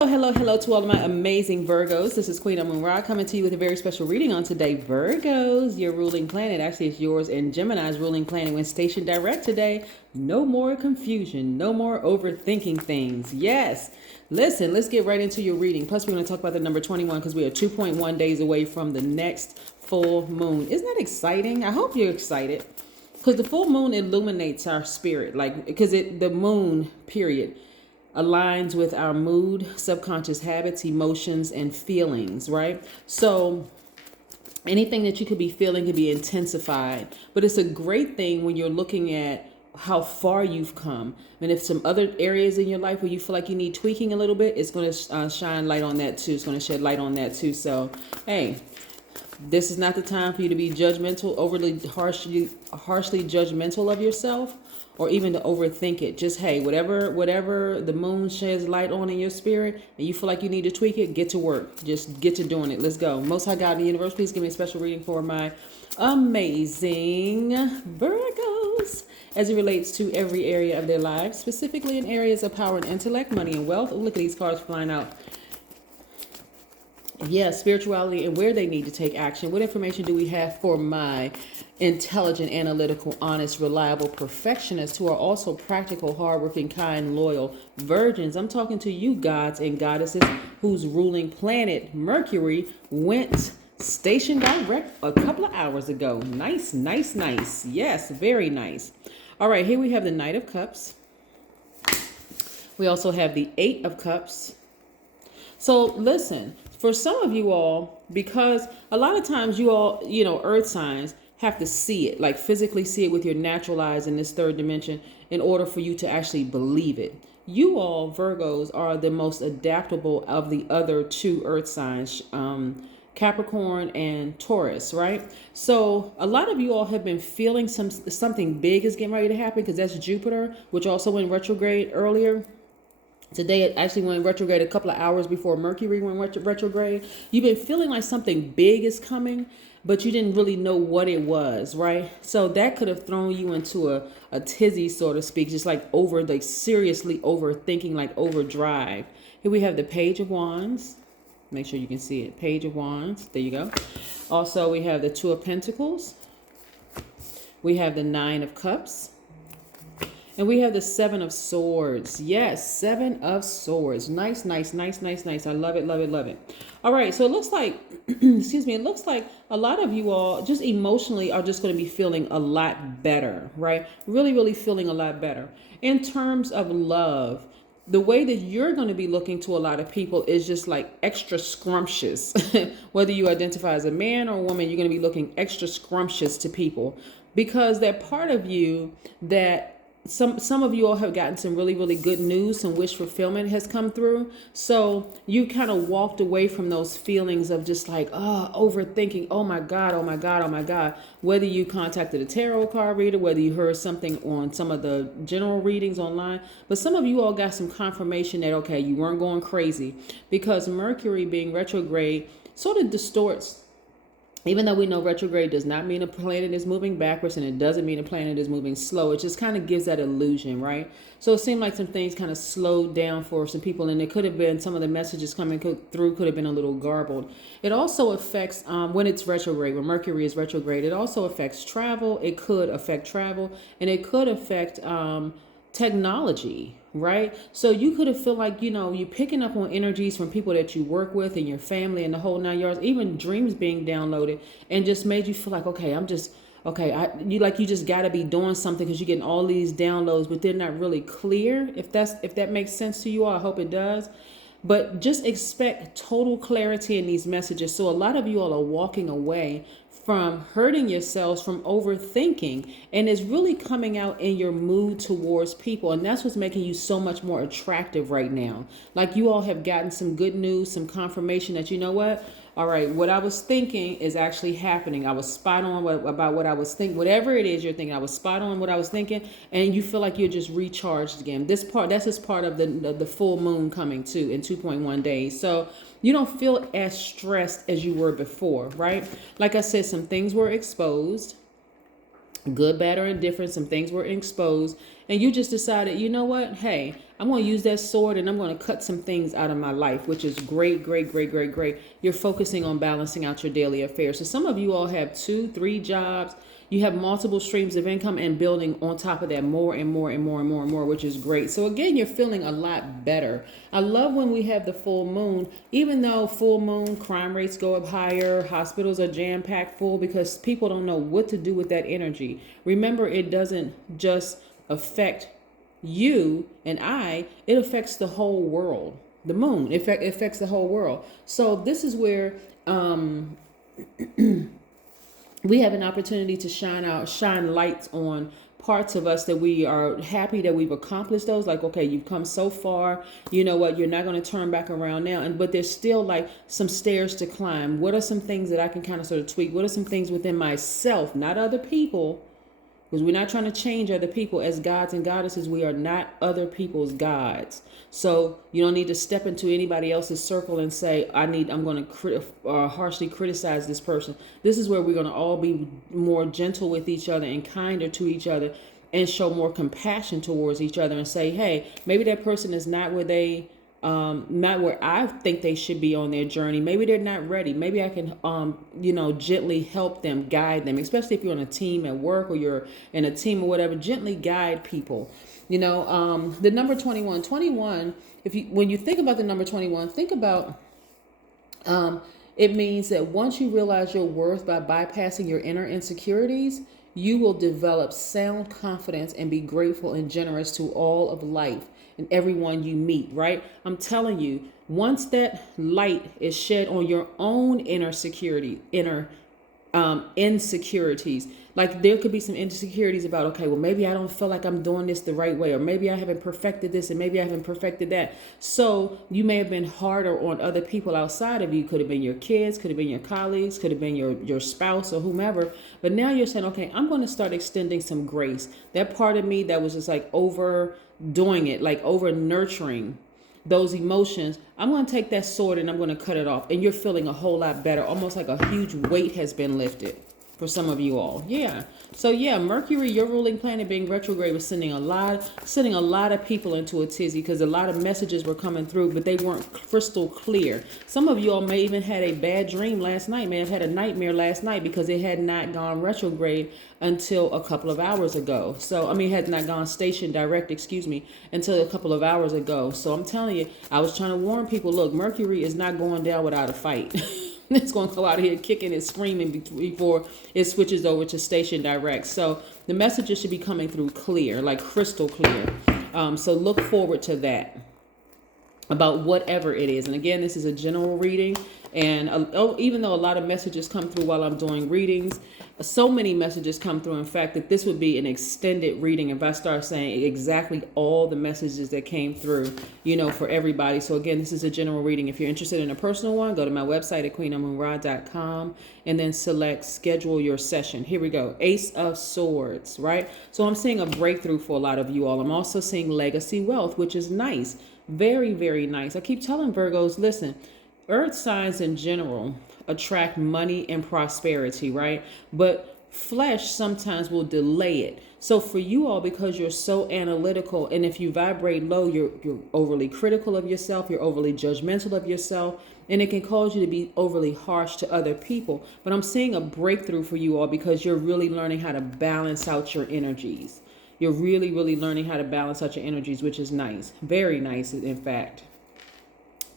Hello to all of my amazing Virgos. This is Queen Amun Ra coming to you with a very special reading on today. Virgos, your ruling planet. Actually, it's yours and Gemini's ruling planet went station direct today. No more confusion. No more overthinking things. Yes. Listen, let's get right into your reading. Plus, we're going to talk about the number 21 because we are 2.1 days away from the next full moon. Isn't that exciting? I hope you're excited because the full moon illuminates our spirit. Because the moon, period, aligns with our mood, subconscious habits, emotions, and feelings, right? So anything that you could be feeling could be intensified, but it's a great thing when you're looking at how far you've come. And if some other areas in your life where you feel like you need tweaking a little bit, it's going to shine light on that too. It's going to shed light on that too. So, hey, this is not the time for you to be judgmental, overly harshly judgmental of yourself, or even to overthink it. Just, hey, whatever the moon sheds light on in your spirit and you feel like you need to tweak it, get to work. Just get to doing it. Let's go. Most High God in the universe, please give me a special reading for my amazing Virgos as it relates to every area of their lives, specifically in areas of power and intellect, money and wealth. Oh, look at these cards flying out. Yeah, spirituality and where they need to take action. What information do we have for my intelligent, analytical, honest, reliable perfectionists who are also practical, hardworking, kind, loyal virgins? I'm talking to you gods and goddesses whose ruling planet, Mercury, went station direct a couple of hours ago. Nice. Yes, very nice. All right, here we have the Knight of Cups. We also have the Eight of Cups. So listen, for some of you all, because a lot of times you all, earth signs have to see it, like physically see it with your natural eyes in this third dimension in order for you to actually believe it. You all, Virgos, are the most adaptable of the other two earth signs, Capricorn and Taurus, right? So a lot of you all have been feeling something big is getting ready to happen because that's Jupiter, which also went retrograde earlier. Today, it actually went retrograde a couple of hours before Mercury went retrograde. You've been feeling like something big is coming, but you didn't really know what it was, right? So that could have thrown you into a tizzy, so to speak, just like seriously overthinking, like overdrive. Here we have the Page of Wands. Make sure you can see it. Page of Wands. There you go. Also, we have the Two of Pentacles. We have the Nine of Cups. And we have the Seven of Swords. Yes, Seven of Swords. Nice. I love it. All right, so it looks like, excuse me, it looks like a lot of you all just emotionally are just going to be feeling a lot better, right? Really feeling a lot better. In terms of love, the way that you're going to be looking to a lot of people is just like extra scrumptious. Whether you identify as a man or a woman, you're going to be looking extra scrumptious to people because that part of you that some of you all have gotten some really good news, some wish fulfillment has come through. So you kind of walked away from those feelings of just like, overthinking. Oh my God. Whether you contacted a tarot card reader, whether you heard something on some of the general readings online, but some of you all got some confirmation that, okay, you weren't going crazy because Mercury being retrograde sort of distorts. Even though we know retrograde does not mean a planet is moving backwards and it doesn't mean a planet is moving slow, it just kind of gives that illusion, right? So it seemed like some things kind of slowed down for some people, and it could have been some of the messages coming through could have been a little garbled. It also affects, when it's retrograde, when Mercury is retrograde, it also affects travel. It could affect travel, and it could affect technology, right? So you could have feel like, you're picking up on energies from people that you work with and your family and the whole 9 yards, even dreams being downloaded, and just made you feel like, okay, you just got to be doing something because you're getting all these downloads, but they're not really clear. If that makes sense to you all, I hope it does. But just expect total clarity in these messages. So a lot of you all are walking away from hurting yourselves from overthinking, and it's really coming out in your mood towards people, and that's what's making you so much more attractive right now. Like you all have gotten some good news, some confirmation that, you know what, all right, what I was thinking is actually happening. I was spot on about what I was thinking. Whatever it is you're thinking, I was spot on what I was thinking, and you feel like you're just recharged again. That's just part of the full moon coming too in 2.1 days. So you don't feel as stressed as you were before, right? Like I said, some things were exposed. good, bad, or indifferent. Some things were exposed, and you just decided, you know what? Hey, I'm going to use that sword and I'm going to cut some things out of my life, which is great, great, great, great, great. You're focusing on balancing out your daily affairs. So some of you all have 2, 3 jobs. You have multiple streams of income and building on top of that more and more and more and more and more, which is great. So again, you're feeling a lot better. I love when we have the full moon, even though full moon crime rates go up higher, hospitals are jam-packed full because people don't know what to do with that energy. Remember, it doesn't just affect you and it affects the whole world. The moon affects the whole world. So this is where we have an opportunity to shine lights on parts of us that we are happy that we've accomplished those. Like, okay, you've come so far, you know what, you're not going to turn back around now. But there's still like some stairs to climb. What are some things that I can kind of sort of tweak? What are some things within myself, not other people? Because we're not trying to change other people as gods and goddesses. We are not other people's gods. So you don't need to step into anybody else's circle and say, I'm going to harshly criticize this person. This is where we're going to all be more gentle with each other and kinder to each other and show more compassion towards each other and say, hey, maybe that person is not not where I think they should be on their journey. Maybe they're not ready. Maybe I can, gently help them, guide them, especially if you're on a team at work or you're in a team or whatever, gently guide people. The number 21, when you think about the number 21, think about, it means that once you realize your worth by bypassing your inner insecurities, you will develop sound confidence and be grateful and generous to all of life and everyone you meet, right? I'm telling you, once that light is shed on your own insecurities, like there could be some insecurities about, okay, well, maybe I don't feel like I'm doing this the right way, or maybe I haven't perfected this and maybe I haven't perfected that. So you may have been harder on other people outside of you. Could have been your kids, could have been your colleagues, could have been your spouse or whomever. But now you're saying, okay, I'm going to start extending some grace. That part of me that was just like overdoing it, like over nurturing those emotions, I'm going to take that sword and I'm going to cut it off. And you're feeling a whole lot better, almost like a huge weight has been lifted for some of you all. Yeah. So yeah, Mercury, your ruling planet being retrograde, was sending a lot of people into a tizzy because a lot of messages were coming through, but they weren't crystal clear. Some of you all may even had a bad dream last night, may have had a nightmare last night because it had not gone retrograde until a couple of hours ago. So, had not gone station direct, until a couple of hours ago. So I'm telling you, I was trying to warn people, look, Mercury is not going down without a fight. It's going to go out here kicking and screaming before it switches over to station direct. So the messages should be coming through clear, like crystal clear. So look forward to that about whatever it is. And again, this is a general reading. And even though a lot of messages come through while I'm doing readings, so many messages come through, in fact, that this would be an extended reading if I start saying exactly all the messages that came through, for everybody. So again, this is a general reading. If you're interested in a personal one, go to my website at queenamunra.com and then select schedule your session. Here we go. Ace of Swords, right? So I'm seeing a breakthrough for a lot of you all. I'm also seeing legacy wealth, which is nice. Very, very nice. I keep telling Virgos, listen, earth signs in general attract money and prosperity, right? But flesh sometimes will delay it. So for you all, because you're so analytical, and if you vibrate low, you're overly critical of yourself, you're overly judgmental of yourself, and it can cause you to be overly harsh to other people. But I'm seeing a breakthrough for you all because you're really learning how to balance out your energies. You're really, really learning how to balance out your energies, which is nice. Very nice, in fact.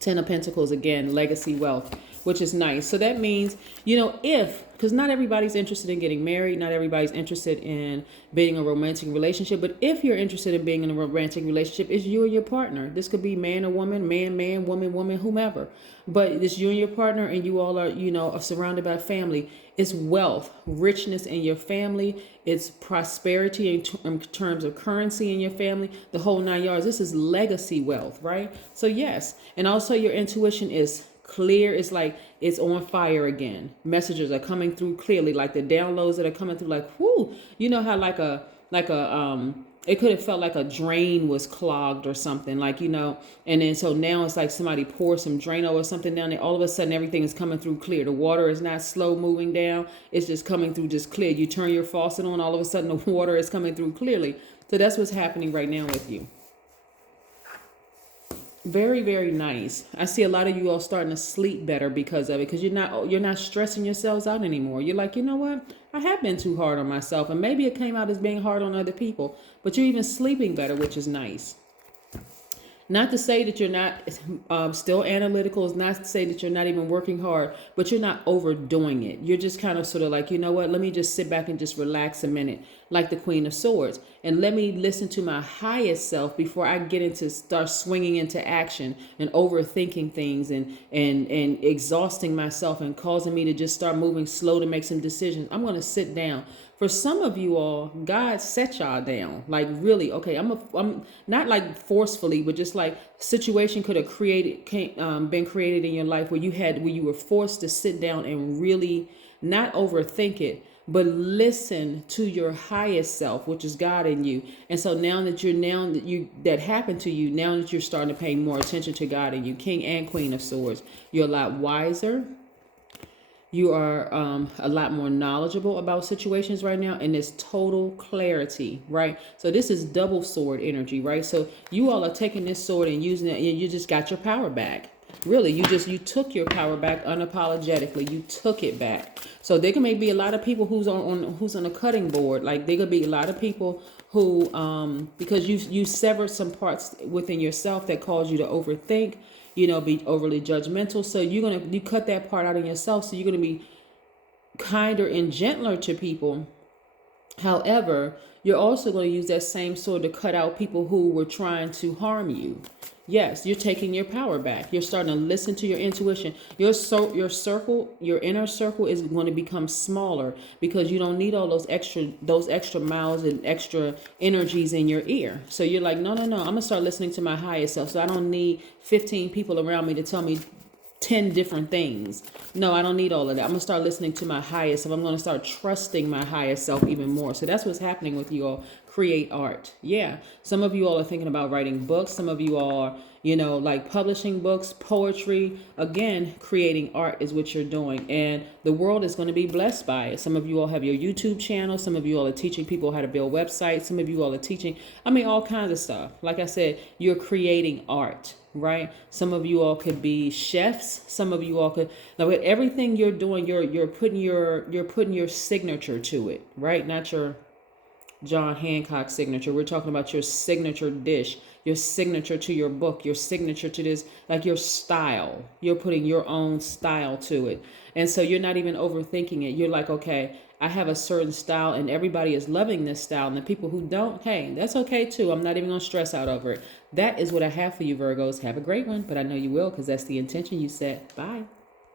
10 of Pentacles, again, legacy wealth, which is nice. So that means, because not everybody's interested in getting married, not everybody's interested in being in a romantic relationship, but if you're interested in being in a romantic relationship, it's you and your partner. This could be man or woman, man, woman, whomever. But it's you and your partner, and you all are surrounded by family. It's wealth, richness in your family. It's prosperity in terms of currency in your family, the whole 9 yards. This is legacy wealth, right? So yes. And also your intuition is clear. It's like it's on fire again. Messages are coming through clearly, like the downloads that are coming through, like, whoo, you know how like a it could have felt like a drain was clogged or something, like, you know, and then so now it's like somebody poured some Drano or something down there. All of a sudden everything is coming through clear. The water is not slow moving down. It's just coming through just clear. You turn your faucet on, all of a sudden the water is coming through clearly. So that's what's happening right now with you. Very, very nice. I see a lot of you all starting to sleep better because of it, because you're not stressing yourselves out anymore. You're like, you know what? I have been too hard on myself, and maybe it came out as being hard on other people, but you're even sleeping better, which is nice. Not to say that you're not still analytical, is not to say that you're not even working hard, but you're not overdoing it. You're just kind of sort of like, you know what, let me just sit back and just relax a minute, like the Queen of Swords. And let me listen to my highest self before I start swinging into action and overthinking things and exhausting myself and causing me to just start moving slow to make some decisions. I'm going to sit down. For some of you all, God set y'all down. Like, really, okay, I'm not like forcefully, but just like situation could have been created in your life where you were forced to sit down and really not overthink it, but listen to your highest self, which is God in you. And so now that happened to you, now that you're starting to pay more attention to God in you, King and Queen of Swords, you're a lot wiser. You are a lot more knowledgeable about situations right now, and there's total clarity, right? So this is double sword energy, right? So you all are taking this sword and using it, and you just got your power back. Really, you took your power back unapologetically. You took it back. So there can maybe a lot of people who's on a cutting board. Like, there could be a lot of people who because you severed some parts within yourself that caused you to overthink, you know, be overly judgmental. So you cut that part out in yourself. So you're gonna be kinder and gentler to people. However, you're also going to use that same sword to cut out people who were trying to harm you. Yes, you're taking your power back. You're starting to listen to your intuition. Your inner circle is going to become smaller because you don't need all those extra mouths and extra energies in your ear. So you're like, no, I'm going to start listening to my highest self. So I don't need 15 people around me to tell me 10 different things. No, I don't need all of that. I'm going to start listening to my highest self. I'm going to start trusting my highest self even more. So that's what's happening with you all. Create art. Yeah. Some of you all are thinking about writing books. Some of you are, you know, like publishing books, poetry. Again, creating art is what you're doing. And the world is going to be blessed by it. Some of you all have your YouTube channel. Some of you all are teaching people how to build websites. Some of you all are teaching, all kinds of stuff. Like I said, you're creating art. Right? Some of you all could be chefs. Some of you all could, now with everything you're doing, you're putting your signature to it, right? Not your John Hancock signature. We're talking about your signature dish, your signature to your book, your signature to this, like your style. You're putting your own style to it. And so you're not even overthinking it. You're like, okay, I have a certain style and everybody is loving this style. And the people who don't, hey, that's okay too. I'm not even going to stress out over it. That is what I have for you, Virgos. Have a great one, but I know you will because that's the intention you set. Bye.